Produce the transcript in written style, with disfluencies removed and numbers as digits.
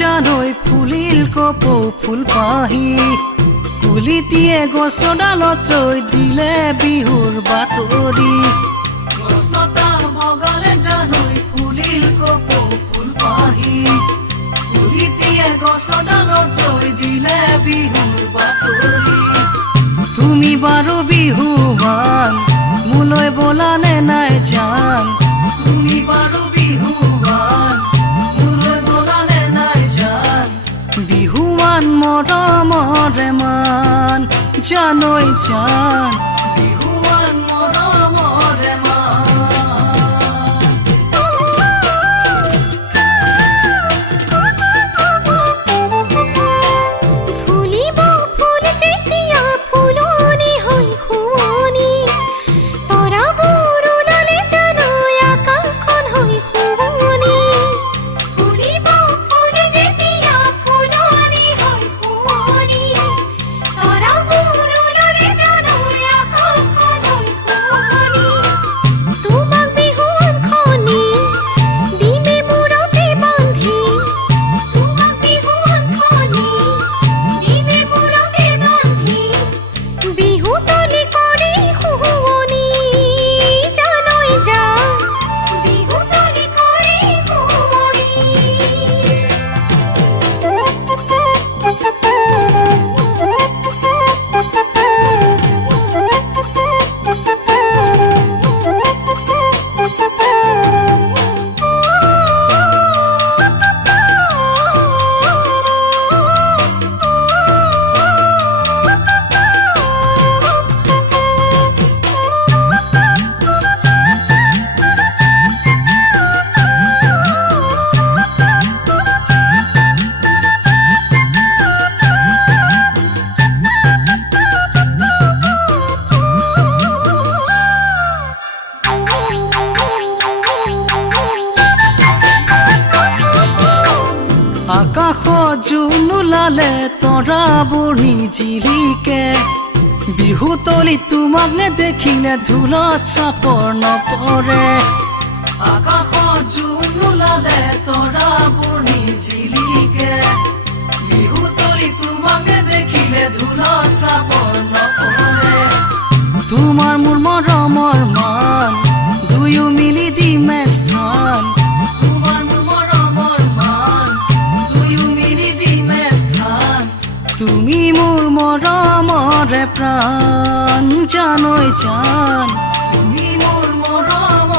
জানৈ ফুলিল কপৌ ফুল পাহি কুলিটিয়ে গছৰ ডালত ৰৈ দিলে বিহুৰ বাতৰি গছলতা বগালে জানৈ ফুলিল কপৌ ফুল পাহি কুলিটিয়ে গছৰ ডালত ৰৈ দিলে বিহুৰ বাতৰি তুমি বাৰু বিহুৱান মোলৈ বোলানে নাই জান তুমি বাৰু বিহুৱান মোলৈ বোলানে নাই জান বিহুৱান মৰমৰে মান জানৈ জান বিহুৱান মৰমৰে মান আকাশত জোন ওলালে তৰা বুঢ়ী জিলিকে বিহুতলি তোমাক নেদেখিলে ধুলত চাপৰ নপৰে আকাশত জোন ওলালে তৰা বুঢ়ী জিলিকে বিহুতলি তোমাক নেদেখিলে ধুলত চাপৰ নপৰে তোমাৰ মোৰ মৰমৰ মান দুয়ো মিলি দিমে স্থান তোমাৰ মোৰ মৰমৰ মান দুয়ো মিলি দিমে স্থান তুমি মোৰ মৰমৰে প্ৰাণ জানৈ জান তুমি মোৰ মৰম